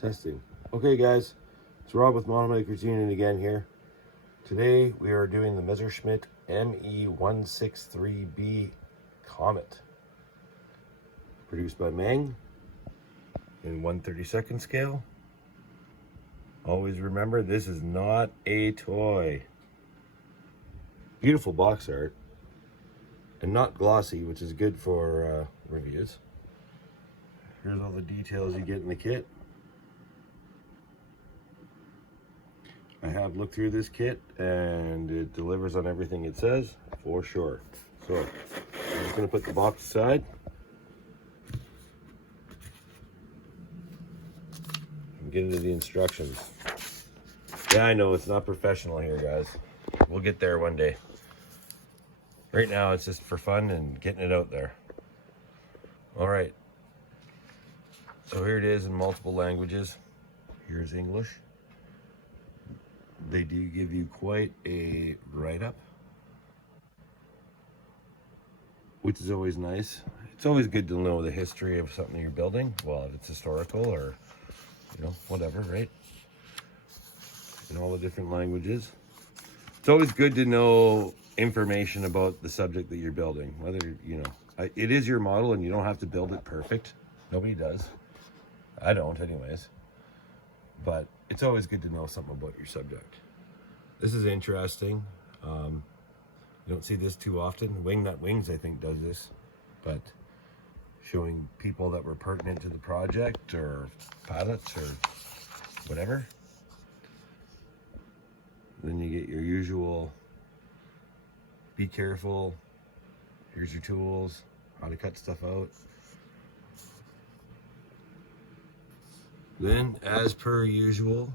Testing. Okay guys, it's Rob with Monomaker's Union again here. Today we are doing the Messerschmitt ME163B Komet. Produced by Meng in 1/32 scale. Always remember, this is not a toy. Beautiful box art. And not glossy, which is good for reviews. Here's all the details you get in the kit. I have looked through this kit and it delivers on everything it says, for sure. So, I'm just going to put the box aside. And get into the instructions. Yeah, I know, it's not professional here, guys. We'll get there one day. Right now, it's just for fun and getting it out there. Alright. So here it is in multiple languages. Here's English. They do give you quite a write-up, which is always nice. It's always good to know the history of something you're building. Well, if it's historical or, you know, whatever, right? In all the different languages. It's always good to know information about the subject that you're building. Whether, you know, it is your model and you don't have to build it perfect. Nobody does. I don't anyways. But it's always good to know something about your subject. This is interesting. You don't see this too often. Wingnut Wings, I think, does this. But showing people that were pertinent to the project or pilots or whatever. Then you get your usual, be careful, here's your tools, how to cut stuff out. Then, as per usual,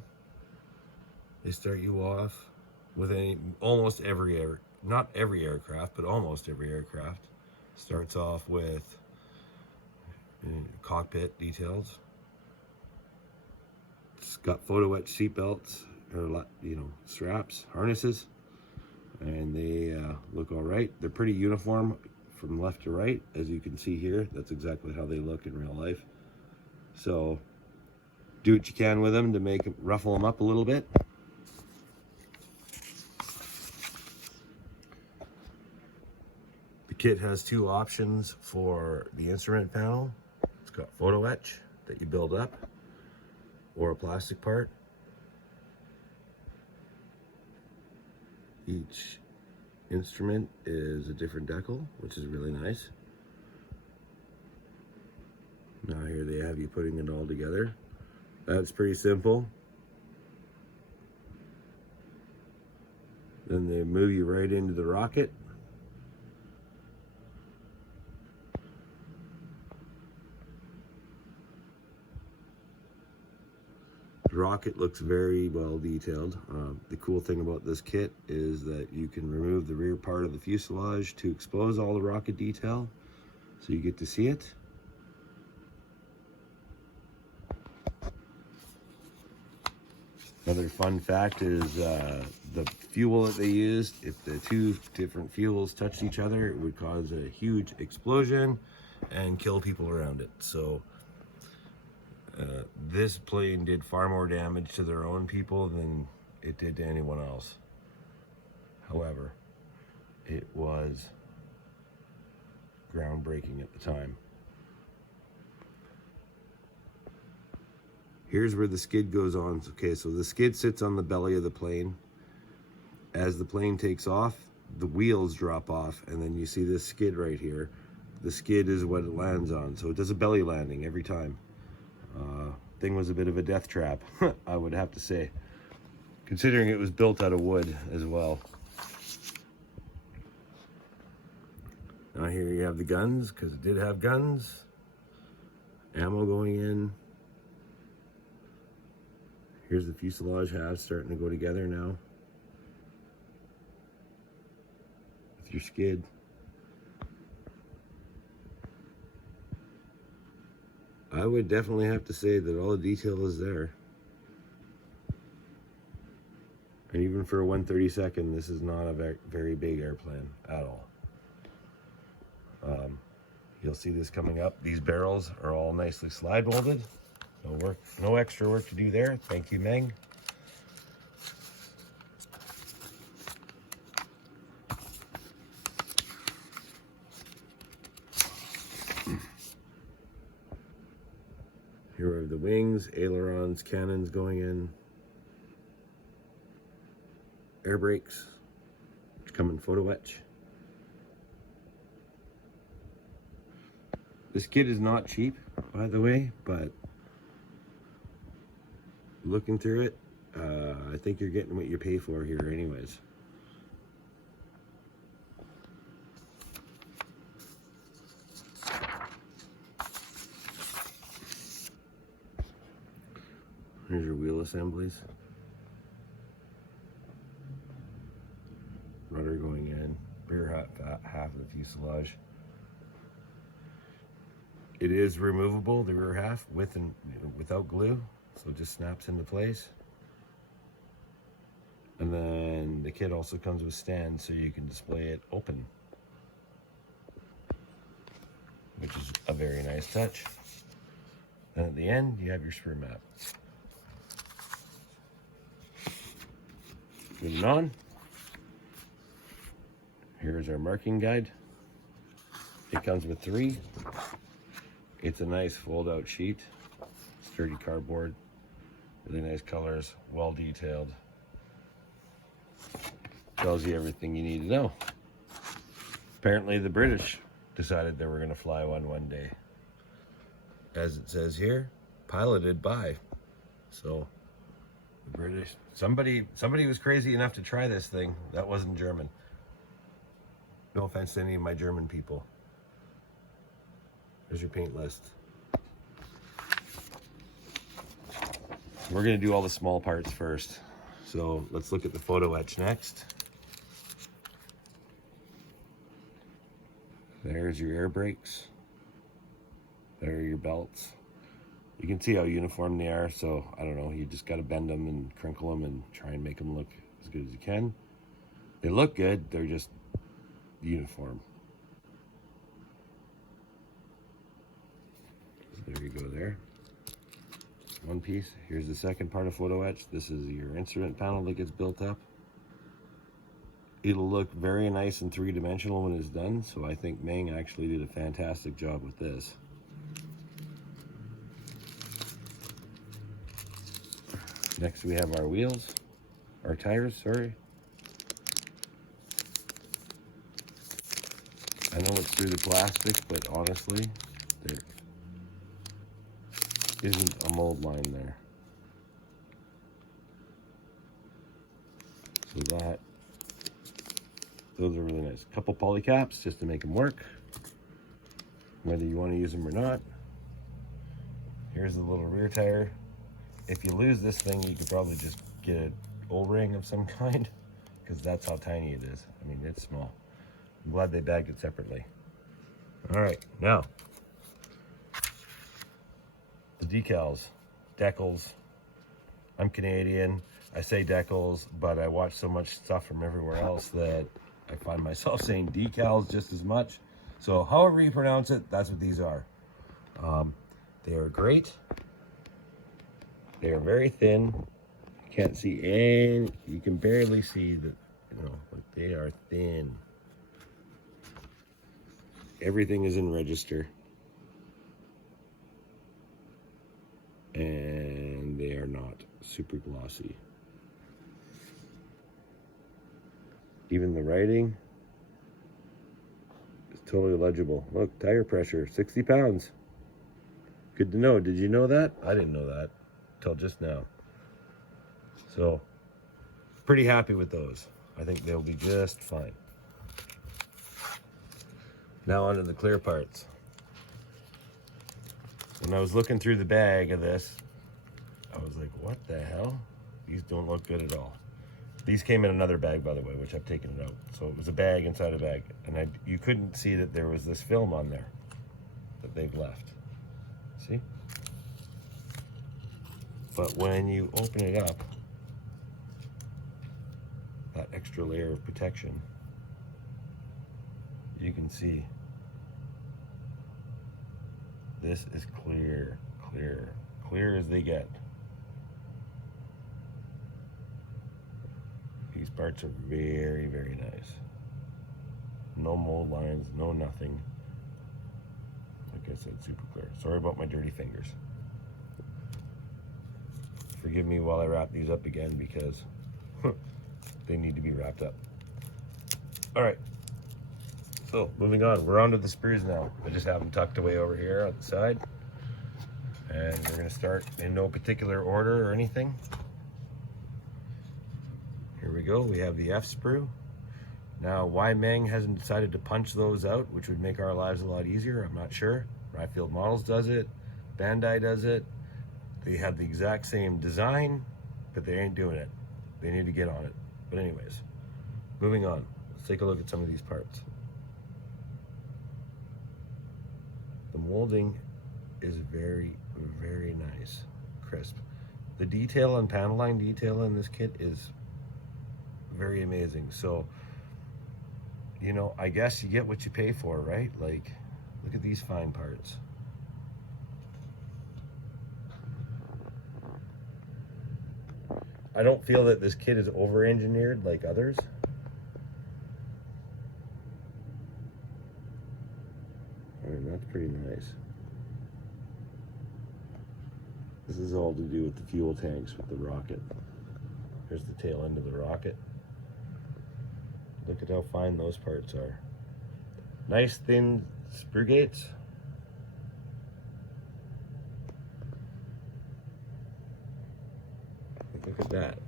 they start you off with almost every not every aircraft, but almost every aircraft starts off with cockpit details. It's got photo etch seat belts, or, you know, straps, harnesses, and they look all right. They're pretty uniform from left to right, as you can see here. That's exactly how they look in real life. So do what you can with them to make them, ruffle them up a little bit. The kit has two options for the instrument panel. It's got photo etch that you build up, or a plastic part. Each instrument is a different decal, which is really nice. Now here they have you putting it all together. That's pretty simple. Then they move you right into the rocket. The rocket looks very well detailed. The cool thing about this kit is that you can remove the rear part of the fuselage to expose all the rocket detail, so you get to see it. Another fun fact is the fuel that they used. If the two different fuels touched each other, it would cause a huge explosion and kill people around it. So this plane did far more damage to their own people than it did to anyone else. However, it was groundbreaking at the time. Here's where the skid goes on. Okay, so the skid sits on the belly of the plane. As the plane takes off, the wheels drop off, and then you see this skid right here. The skid is what it lands on, so it does a belly landing every time. Thing was a bit of a death trap, I would have to say, considering it was built out of wood as well. Now here you have the guns, because it did have guns. Ammo going in. Here's the fuselage halves starting to go together now with your skid. I would definitely have to say that all the detail is there. And even for a 1/32, this is not a very big airplane at all. You'll see this coming up. These barrels are all nicely slide molded. No extra work to do there. Thank you, Meng. Here are the wings, ailerons, cannons going in, air brakes, which come in photo etch. This kit is not cheap, by the way, but looking through it, I think you're getting what you pay for here anyways. Here's your wheel assemblies. Rudder going in, rear half of the fuselage. It is removable, the rear half, with and without glue, so it just snaps into place. And then the kit also comes with stands so you can display it open, which is a very nice touch. And at the end, you have your sprue map. Moving on, here's our marking guide. It comes with 3. It's a nice fold-out sheet, sturdy cardboard, really nice colors, well detailed. Tells you everything you need to know. Apparently the British decided they were going to fly one day. As it says here, piloted by. So the British, somebody was crazy enough to try this thing. That wasn't German. No offense to any of my German people. There's your paint list. We're going to do all the small parts first. So let's look at the photo etch next. There's your air brakes. There are your belts. You can see how uniform they are, so I don't know, you just got to bend them and crinkle them and try and make them look as good as you can. They look good, they're just uniform. There you go there. One piece. Here's the second part of photo etch. This is your instrument panel that gets built up. It'll look very nice and three-dimensional when it's done, so I think Meng actually did a fantastic job with this. Next we have our wheels, our tires, sorry. I know it's through the plastic, but honestly, there isn't a mold line there. So those are really nice. A couple poly caps just to make them work, whether you want to use them or not. Here's the little rear tire. If you lose this thing, you could probably just get an O-ring of some kind, because that's how tiny it is. I mean, it's small. I'm glad they bagged it separately. All right, now, the decals, Decals. I'm Canadian. I say Decals, but I watch so much stuff from everywhere else that I find myself saying Decals just as much. So however you pronounce it, that's what these are. They are great. They are very thin. You can't see any, you can barely see that, but they are thin. Everything is in register. And they are not super glossy. Even the writing is totally legible. Look, tire pressure, 60 pounds. Good to know. Did you know that? I didn't know that till just now. So, pretty happy with those. I think they'll be just fine. Now onto the clear parts. When I was looking through the bag of this, I was like, what the hell? These don't look good at all. These came in another bag, by the way, which I've taken it out. So it was a bag inside a bag. And you couldn't see that there was this film on there that they've left. See? But when you open it up, that extra layer of protection, you can see this is clear, clear, Clear as they get. These parts are very, very nice. No mold lines, no nothing. Like I said, super clear. Sorry about my dirty fingers. Forgive me while I wrap these up again because they need to be wrapped up. All right, so moving on. We're on to the sprues now. I just have them tucked away over here on the side. And we're gonna start in no particular order or anything. Here we go, we have the F sprue. Now, why Meng hasn't decided to punch those out, which would make our lives a lot easier, I'm not sure. Ryfield Models does it, Bandai does it. They have the exact same design, but they ain't doing it. They need to get on it. But anyways, moving on. Let's take a look at some of these parts. The molding is very, very nice, crisp. The detail and panel line detail in this kit is very amazing. So, you know, I guess you get what you pay for, right? Like, look at these fine parts. I don't feel that this kit is over-engineered like others. And that's pretty nice. This is all to do with the fuel tanks with the rocket. Here's the tail end of the rocket. Look at how fine those parts are. Nice thin sprue gates. Look at that.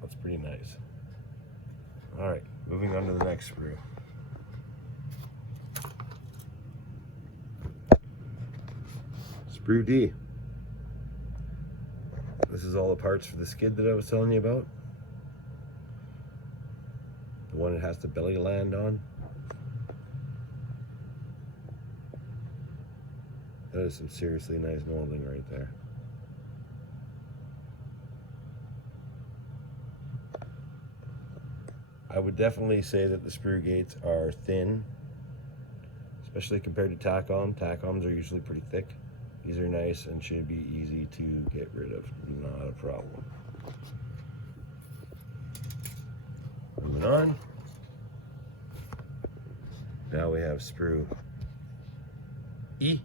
That's pretty nice. All right, moving on to the next sprue. Sprue D. This is all the parts for the skid that I was telling you about. The one it has the belly land on. That is some seriously nice molding right there. I would definitely say that the sprue gates are thin, especially compared to tack-on. Tack-ons are usually pretty thick. These are nice and should be easy to get rid of, not a problem. Moving on. Now we have sprue E.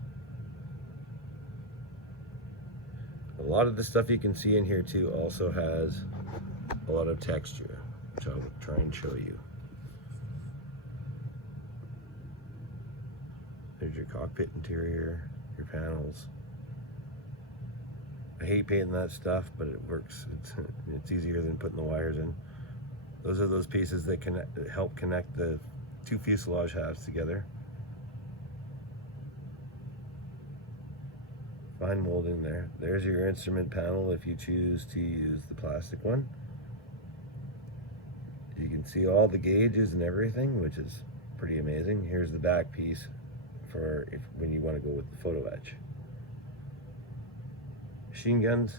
A lot of the stuff you can see in here too also has a lot of texture, which I'll try and show you. There's your cockpit interior, your panels. I hate painting that stuff, but it works. It's easier than putting the wires in. Those are those pieces that help connect the two fuselage halves together. Fine molding there. There's your instrument panel if you choose to use the plastic one. You can see all the gauges and everything, which is pretty amazing. Here's the back piece for when you want to go with the photo etch. Machine guns,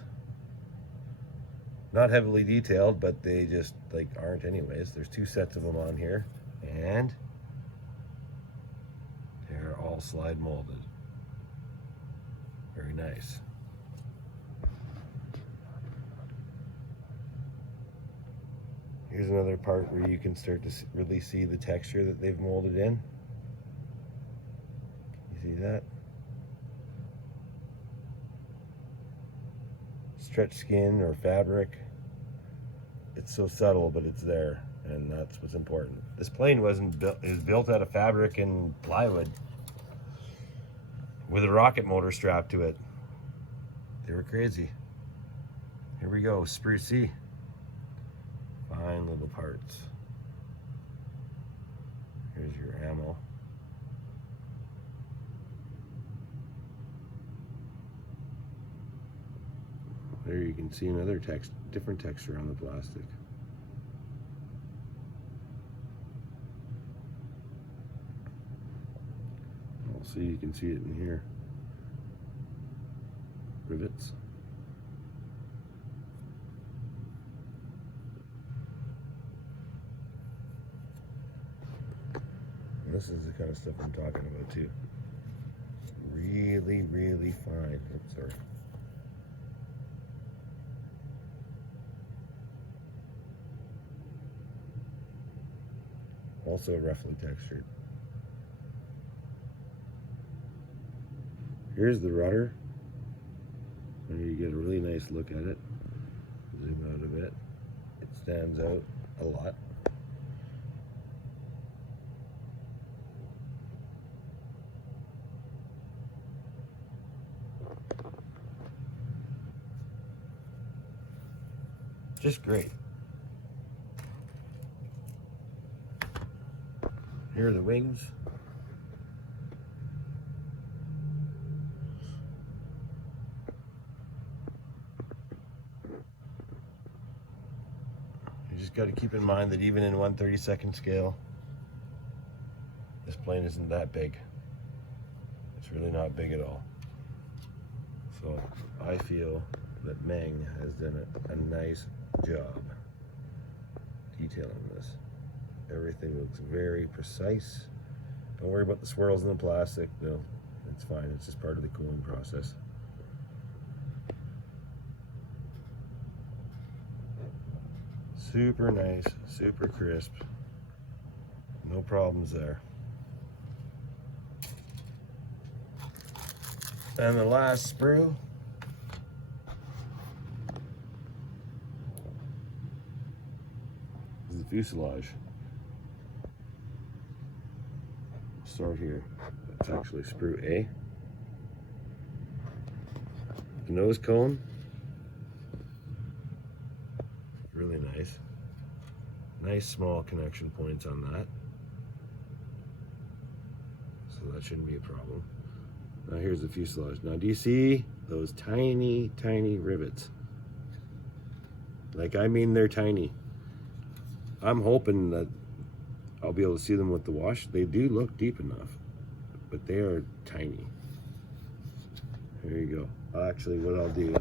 not heavily detailed, but they just like aren't anyways. There's two sets of them on here, and they're all slide molded. Very nice. Here's another part where you can start to really see the texture that they've molded in. You see that? Stretch skin or fabric. It's so subtle, but it's there, and that's what's important. This plane wasn't built; it was built out of fabric and plywood with a rocket motor strapped to it. They were crazy. Here we go, sprue C. Fine little parts. Here's your ammo. There you can see another different texture on the plastic. Also, you can see it in here. Rivets. This is the kind of stuff I'm talking about too. Really, really fine. Oops, sorry. Also roughly textured. Here's the rudder. When you get a really nice look at it, zoom out a bit, it stands out a lot. Just great. Here are the wings. You just got to keep in mind that even in 1/32 scale, this plane isn't that big. It's really not big at all. So I feel that Meng has done a nice job detailing this. Everything looks very precise. Don't worry about the swirls in the plastic. No, it's fine. It's just part of the cooling process. Super nice, super crisp. No problems there. And the last sprue is the fuselage. Start here. It's actually sprue A. The nose cone, really nice. Nice small connection points on that. So that shouldn't be a problem. Now here's the fuselage. Now do you see those tiny, tiny rivets? Like, I mean, they're tiny. I'm hoping that I'll be able to see them with the wash. They do look deep enough, but they are tiny. There you go. Actually, what I'll do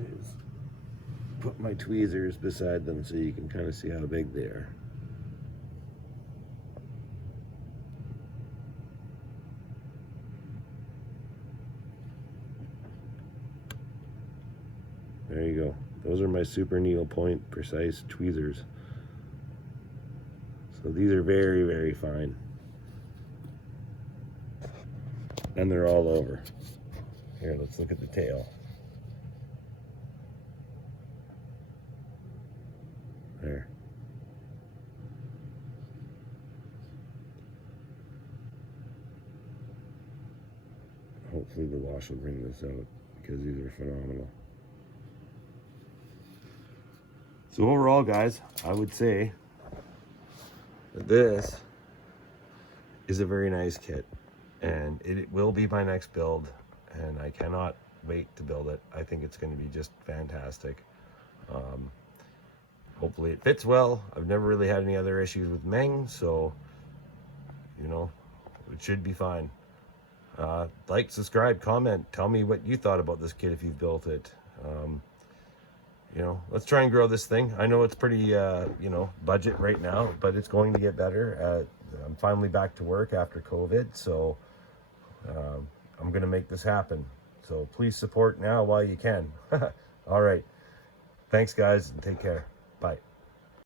is put my tweezers beside them so you can kind of see how big they are. There you go. Those are my super needle point precise tweezers. So these are very, very fine. And they're all over. Here, let's look at the tail. There. Hopefully the wash will bring this out because these are phenomenal. So overall, guys, I would say that this is a very nice kit, and it will be my next build, and I cannot wait to build it. I think it's going to be just fantastic. Hopefully it fits well. I've never really had any other issues with Meng, so you know, it should be fine. Like, subscribe, comment, tell me what you thought about this kit if you've built it. You know, let's try and grow this thing. I know it's pretty, you know, budget right now, but it's going to get better. I'm finally back to work after COVID, so I'm going to make this happen. So please support now while you can. All right. Thanks, guys, and take care. Bye.